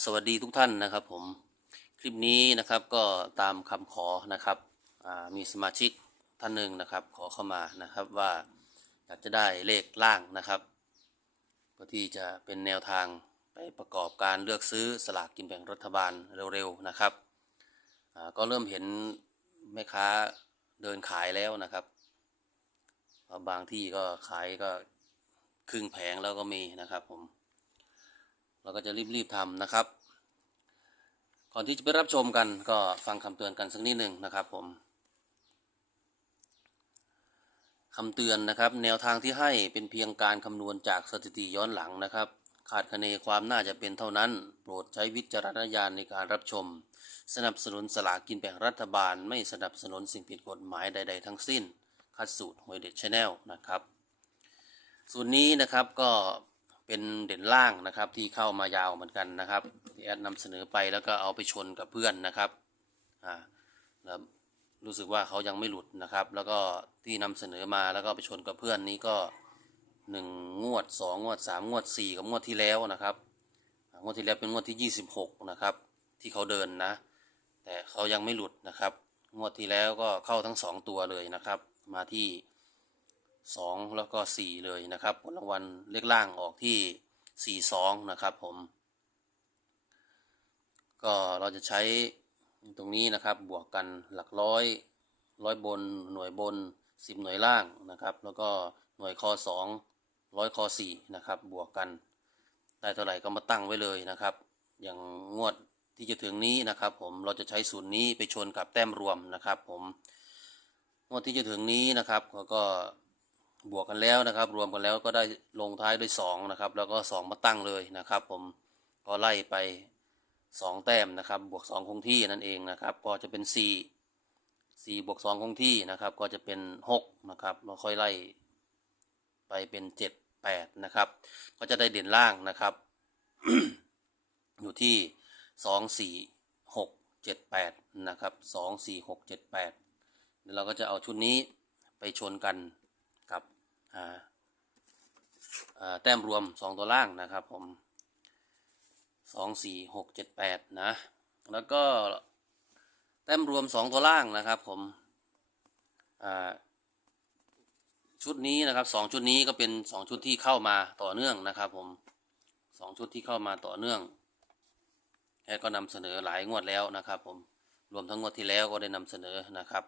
สวัสดีทุกท่านนะครับผมคลิปนี้นะครับก็ตามคำขอนะครับมีสมาชิกท่านหนึ่งนะครับขอเข้ามานะครับว่าอยากจะได้เลขล่างนะครับเพื่อที่จะเป็นแนวทางไปประกอบการเลือกซื้อสลากกินแบ่งรัฐบาลเร็วๆนะครับก็เริ่มเห็นแม่ค้าเดินขายแล้วนะครับ บางที่ก็ขายก็ครึ่งแผงแล้วก็มีนะครับผม เราก็จะรีบๆทำนะครับ ก่อนที่จะไปรับชมกันก็ฟังคำเตือนกันสักนิดหนึ่งนะครับผมคำเตือนนะครับ แนวทางที่ให้เป็นเพียงการคำนวณจากสถิติย้อนหลังนะครับ ขาดคะเนความน่าจะเป็นเท่านั้น โปรดใช้วิจารณญาณในการรับชม สนับสนุนสลากกินแบ่งรัฐบาล ไม่สนับสนุนสิ่งผิดกฎหมายใด ๆ ทั้งสิ้น คัดสูตรหวยเด็ดชแนลนะครับ ส่วนนี้นะครับก็ เป็นเด่นล่างนะครับ ที่เข้ามายาวเหมือนกันนะครับที่แอดนำเสนอไปแล้วก็เอาไปชนกับเพื่อนนะครับอ่าแล้วรู้สึกว่าเขายังไม่หลุดนะครับ แล้วก็ที่นำเสนอมาแล้วก็ไปชนกับเพื่อนนี้ก็หนึ่งงวดสองงวดสามงวดสี่กับงวดที่แล้วนะครับ งวดที่แล้วเป็นงวดที่ยี่สิบหกนะครับ ที่เขาเดินนะ แต่เขายังไม่หลุดนะครับ งวดที่แล้วก็เข้าทั้งสองตัวเลยนะครับ มาที่ สองแล้วก็สี่เลยนะครับผลรางวัลเลขล่างออกที่สี่สองนะครับผม ก็เราจะใช้ตรงนี้นะครับบวกกันหลักร้อยร้อยบนหน่วยบนสิบหน่วยล่างนะครับ แล้วก็หน่วยคอสองร้อยคอสี่นะครับบวกกัน ได้เท่าไหร่ก็มาตั้งไว้เลยนะครับ อย่างงวดที่จะถึงนี้นะครับผมเราจะใช้ศูนย์นี้ไปชนกับแต้มรวมนะครับผมงวดที่จะถึงนี้นะครับแล้วก็ บวกกันแล้วนะครับ รวมกันแล้วก็ได้ลงท้ายด้วยสองนะครับ แล้วก็สองมาตั้งเลยนะครับ ผมก็ไล่ไปสองแต้มนะครับ บวกสองคงที่นั่นเองนะครับ ก็จะเป็นสี่สี่บวกสองคงที่นะครับ ก็จะเป็นหกนะครับเราค่อยไล่ไปเป็นเจ็ดแปดนะครับ ก็จะได้เด่นล่างนะครับ อยู่ที่สองสี่หกเจ็ดแปดนะครับสองสี่หกเจ็ดแปดเดี๋ยวเราก็จะเอาชุดนี้ไปชนกัน กับแต้มรวมสองตัวล่างนะครับผมสองสี่หกเจ็ดแปดนะ แล้วก็แต้มรวมสองตัวล่างนะครับผมชุดนี้นะครับสองชุดนี้ก็เป็นสองชุดที่เข้ามาต่อเนื่องนะครับผมสองชุดที่เข้ามาต่อเนื่องแอดก็นำเสนอหลายงวดแล้วนะครับผมรวมทั้งงวดที่แล้วก็ได้นำเสนอนะครับ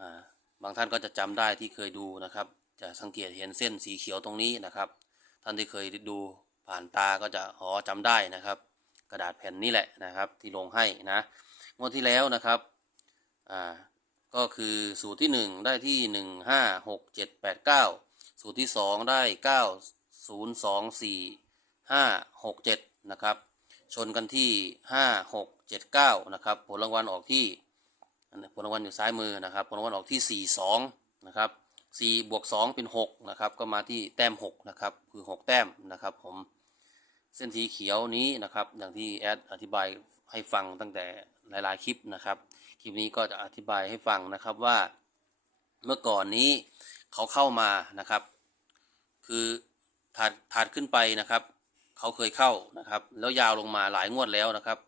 อ่า บางท่านก็จะจำได้ที่เคยดูนะครับ จะสังเกตเห็นเส้นสีเขียวตรงนี้นะครับ ท่านที่เคยดูผ่านตาก็จะอ๋อจำได้นะครับ กระดาษแผ่นนี้แหละนะครับ ที่ลงให้นะงวดที่แล้วนะครับอ่าก็คือสูตรที่หนึ่งได้ที่หนึ่งห้าหกเจ็ดแปดเก้าสูตรที่สองได้เก้าศูนย์สองสี่ห้าหกเจ็ดนะครับ ชนกันที่ห้าหกเจ็ดเก้านะครับ ผลรางวัลออกที่ ผลรางวัลอยู่ซ้ายมือนะครับผลรางวัลออกที่ 4 2 นะครับ4บวก2เป็น 6 นะครับ ก็มาที่แต้ม 6 นะครับ คือ 6 แต้มนะครับผมเส้นสีเขียวนี้นะครับ อย่างที่แอดอธิบายให้ฟังตั้งแต่หลายๆคลิปนะครับ คลิปนี้ก็จะอธิบายให้ฟังนะครับว่า เมื่อก่อนนี้เขาเข้ามานะครับ คือถาดถาดขึ้นไปนะครับ เขาเคยเข้านะครับ แล้วยาวลงมาหลายงวดแล้วนะครับ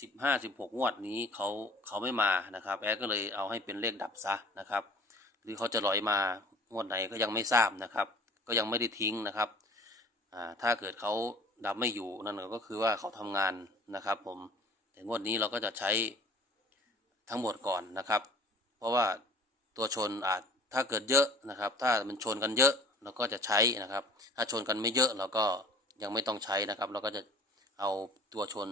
สิบห้าสิบหกงวดนี้เขาเขาไม่มานะครับ แอดก็เลยเอาให้เป็นเลขดับซะนะครับ หรือเขาจะลอยมางวดไหนก็ยังไม่ทราบนะครับ ก็ยังไม่ได้ทิ้งนะครับอ่าถ้าเกิดเขาดับไม่อยู่นั่นก็คือว่าเขาทำงานนะครับ ผมแต่งวดนี้เราก็จะใช้ทั้งหมดก่อนนะครับ เพราะว่าตัวชนอาจถ้าเกิดเยอะนะครับ ถ้ามันชนกันเยอะเราก็จะใช้นะครับ ถ้าชนกันไม่เยอะเราก็ยังไม่ต้องใช้นะครับ เราก็จะเอาตัวชน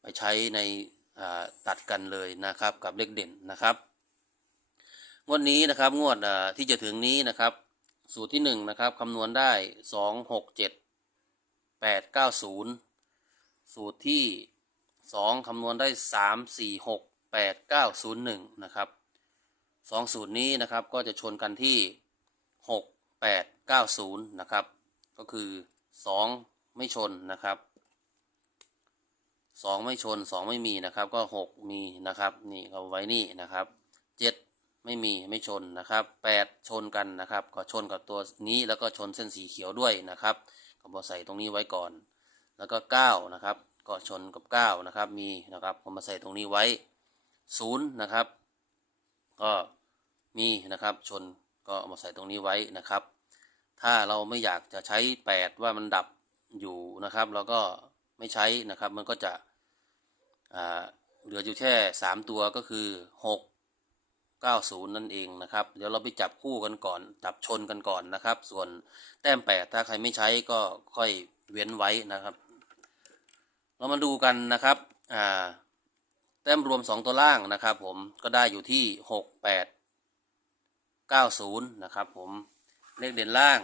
ไปใช้ในตัดกันเลยนะครับกับเลขเด่นนะครับ งวดนี้นะครับงวดที่จะถึงนี้นะครับ สูตรที่หนึ่งนะครับคำนวณได้สองหกเจ็ดแปดเก้าศูนย์สูตรที่สองคำนวณได้สามสี่หกแปดเก้าศูนย์หนึ่งนะครับสองสูตรนี้นะครับก็จะชนกันที่หกแปดเก้าศูนย์นะครับก็คือสองไม่ชนนะครับ สองไม่ชนสองไม่มีนะครับ ก็หกมีนะครับ นี่เอาไว้นี่นะครับเจ็ดไม่มีไม่ชนนะครับแปดชนกันนะครับ ก็ชนกับตัวนี้แล้วก็ชนเส้นสีเขียวด้วยนะครับ ก็บอใส่ตรงนี้ไว้ก่อน แล้วก็เก้านะครับ ก็ชนกับเก้านะครับมีนะครับผมมาใส่ตรงนี้ไว้ศูนย์นะครับ ก็มีนะครับชนก็เอามาใส่ตรงนี้ไว้นะครับ ถ้าเราไม่อยากจะใช้แปดว่ามันดับอยู่นะครับ เราก็ไม่ใช้นะครับ มันก็จะ เหลืออยู่แค่สามตัวก็คือหกเก้าศูนย์นั่นเองนะครับ เดี๋ยวเราไปจับคู่กันก่อน จับชนกันก่อนนะครับ ส่วนแต้มแปดถ้าใครไม่ใช้ก็ค่อยเว้นไว้นะครับ เรามาดูกันนะครับแต้มรวมสองตัวล่างนะครับ ผมก็ได้อยู่ที่หกแปดเก้าศูนย์นะครับผมเลขเด่นล่าง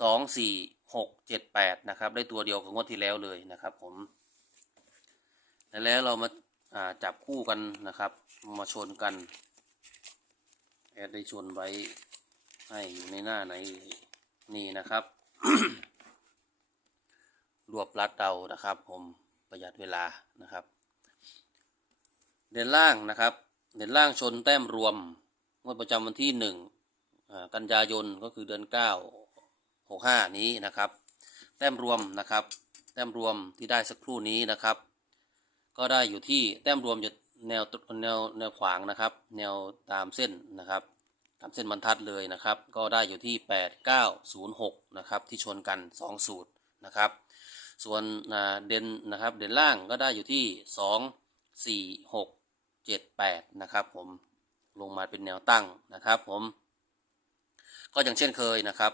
สองสี่หกเจ็ดแปดนะครับ ได้ตัวเดียวกับงวดที่แล้วเลยนะครับผม แล้วเรามาาจับคู่กันนะครับ มาชนกัน แอดได้ชนไว้ให้อยู่ในหน้าไหนนี่นะครับ รวบรัดเดานะครับ ผมประหยัดเวลานะครับ เด่นล่างนะครับ เด่นล่างชนแต้มรวมงวดประจำวันที่หนึ่งกันยายนก็คือเดือนเก้าหกห้านี้นะครับ แต้มรวมนะครับ แต้มรวมที่ได้สักครู่นี้นะครับ ก็ได้อยู่ที่แต้มรวมจะแนวแนวแนวขวางนะครับ แนวตามเส้นนะครับ ตามเส้นบรรทัดเลยนะครับ ก็ได้อยู่ที่ 8906 นะครับ ที่ชนกัน 2 สูตรนะครับ ส่วนเด่นนะครับ เด่นล่างก็ได้อยู่ที่ 2 4 6 7 8 นะครับผมลงมาเป็นแนวตั้งนะครับผม ก็อย่างเช่นเคยนะครับ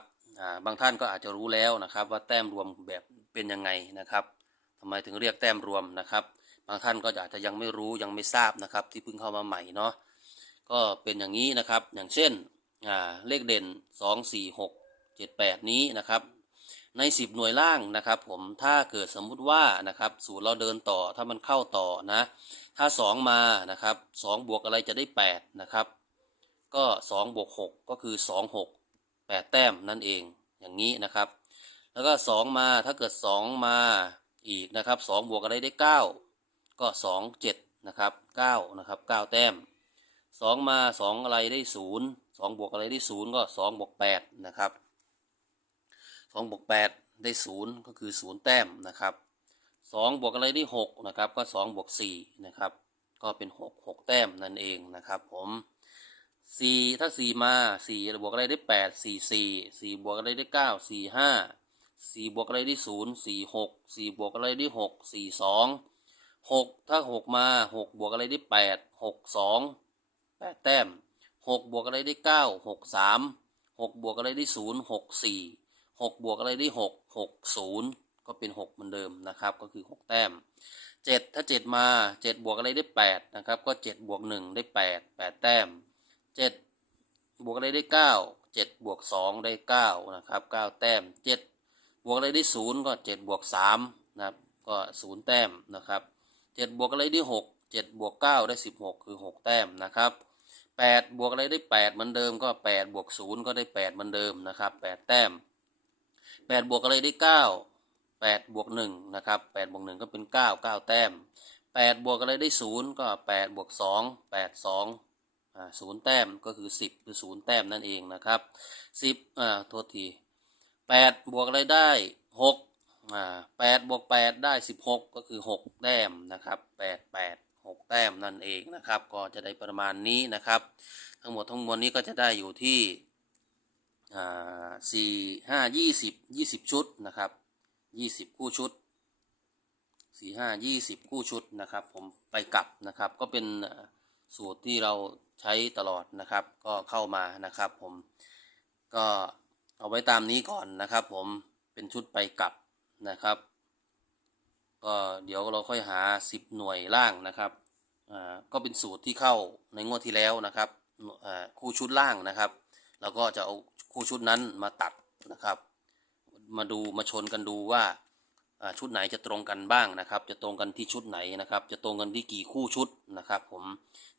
บางท่านก็อาจจะรู้แล้วนะครับ ว่าแต้มรวมแบบเป็นยังไงนะครับทำไมถึงเรียกแต้มรวมนะครับ บางท่านก็อาจจะยังไม่รู้ยังไม่ทราบนะครับ ที่เพิ่งเข้ามาใหม่เนาะก็เป็นอย่างนี้นะครับ อย่างเช่นเลขเด่น 2 4 6 7 8 นี้นะครับ ใน 10 หน่วยล่างนะครับ ผมถ้าเกิดสมมุติว่านะครับสูตรเราเดินต่อถ้ามันเข้าต่อนะ ถ้า 2 มานะครับ2บวกอะไรจะได้ 8 นะครับ ก็2บวก6ก็คือ 2 6 8 แต้มนั่นเองอย่างนี้นะครับ แล้วก็ 2 มาถ้าเกิด 2 มาอีกนะครับ2บวกอะไรได้ 9 ก็สองเจ็ดนะครับเก้านะครับเก้าแต้มสองมาสองอะไรได้ศูนย์สองบวกอะไรได้ศูนย์ก็สองบวกแปดนะครับสองบวกแปดได้ศูนย์ก็คือศูนย์แต้มนะครับสองบวกอะไรได้หกนะครับก็สองบวกสี่นะครับก็เป็นหกหกแต้มนั่นเองนะครับผมสี่ถ้าสี่มาสี่บวกอะไรได้แปดสี่สี่สี่บวกอะไรได้เก้าสี่ห้าสี่บวกอะไรได้ศูนย์สี่หกสี่บวกอะไรได้หกสี่สอง หกถ้าหกมาหกบวกอะไรได้แปดหกสองแปดแต้มหกบวกอะไรได้เก้าหกสามหกบวกอะไรได้ศูนย์หกสี่หกบวกอะไรได้หกหกศูนย์ก็เป็นหกเหมือนเดิมนะครับ ก็คือหกแต้มเจ็ดถ้าเจ็ดมาเจ็ดบวกอะไรได้แปดนะครับ ก็เจ็ดบวกหนึ่งได้แปดแปดแต้มเจ็ดบวกอะไรได้เก้าเจ็ดบวกสองได้เก้านะครับเก้าแต้มเจ็ดบวกอะไรได้ศูนย์ก็เจ็ดบวกสามนะครับก็ศูนย์แต้มนะครับ เจ็ดบวกอะไรได้หกเจ็ดบวกเก้าได้สิบหกคือหกแต้มนะครับแปดบวกอะไรได้แปดเหมือนเดิมก็แปดบวกศูนย์ก็ได้แปดเหมือนเดิมนะครับแปดแต้มแปดบวกอะไรได้เก้าแปดบวกหนึ่งนะครับแปดบวกหนึ่งก็เป็นเก้าเก้าแต้มแปดบวกอะไรได้ศูนย์ก็แปดบวกสองแปดสองศูนย์แต้มก็คือสิบคือศูนย์แต้มนั่นเองนะครับสิบอ่าโทษทีแปดบวกอะไรได้หก อ่าแปดบวกแปดได้สิบหกก็คือหกแต้มนะครับแปดแปดหกแต้มนั่นเองนะครับ ก็จะได้ประมาณนี้นะครับ ทั้งหมดทั้งมวลนี้ก็จะได้อยู่ที่อ่าสี่ห้ายี่สิบยี่สิบชุดนะครับยี่สิบคู่ชุดสี่ห้ายี่สิบคู่ชุดนะครับ ผมไปกลับนะครับ ก็เป็นอ่าสูตรที่เราใช้ตลอดนะครับ ก็เข้ามานะครับ ผมก็เอาไว้ตามนี้ก่อนนะครับ ผมเป็นชุดไปกลับ นะครับ ก็เดี๋ยวเราค่อยหา 10 หน่วยล่างนะครับอ่าก็เป็นสูตรที่เข้าในงวดที่แล้วนะครับอ่าคู่ชุดล่างนะครับเราก็จะเอาคู่ชุดนั้นมาตัดนะครับ มาดูมาชนกันดูว่าอ่าชุดไหนจะตรงกันบ้างนะครับ จะตรงกันที่ชุดไหนนะครับ จะตรงกันที่กี่คู่ชุดนะครับ ผม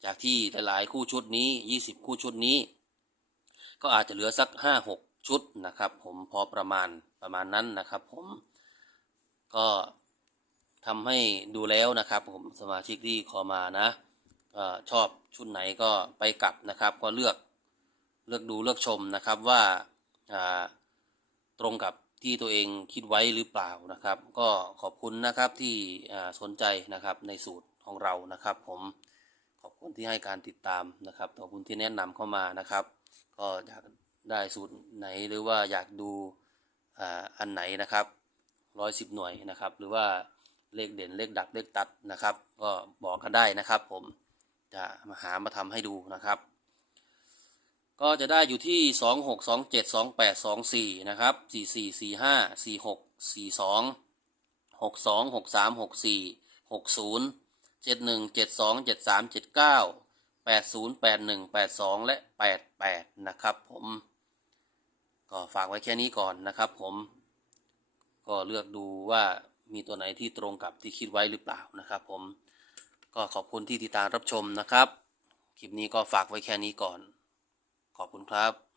จากที่หลายๆคู่ชุดนี้ 20 คู่ชุดนี้ ก็อาจจะเหลือสัก 5-6 ชุดนะครับ ผมพอประมาณประมาณนั้นนะครับ ผม ก็ทำให้ดูแล้วนะครับผมสมาชิกที่ขอมานะอชอบชุดไหนก็ไปกลับนะครับ ก็เลือกเลือกดูเลือกชมนะครับว่าตรงกับที่ตัวเองคิดไว้หรือเปล่านะครับ ก็ขอบคุณนะครับที่สนใจนะครับในสูตรของเรานะครับ ผมขอบคุณที่ให้การติดตามนะครับขอบคุณที่แนะนำเข้ามานะครับ ก็อยากได้สูตรไหนหรือว่าอยากดูอันไหนนะครับ ร้อยสิบหน่วยนะครับ หรือว่าเลขเด่นเลขดับเลขตัดนะครับ ก็บอกกันได้นะครับ ผมจะมาหามาทำให้ดูนะครับ ก็จะได้อยู่ที่สองหกสองเจ็ดสองแปดสองสี่นะครับสี่สี่สี่ห้าสี่หกสี่สองหกสองหกสามหกสี่หกศูนย์เจ็ดหนึ่งเจ็ดสองเจ็ดสามเจ็ดเก้าแปดศูนย์แปดหนึ่งแปดสองและแปดแปดนะครับ ผม ก็ฝากไว้แค่นี้ก่อนนะครับ ผม ก็เลือกดูว่ามีตัวไหนที่ตรงกับที่คิดไว้หรือเปล่านะครับ ผมก็ขอบคุณที่ติดตามรับชมนะครับ คลิปนี้ก็ฝากไว้แค่นี้ก่อน ขอบคุณครับ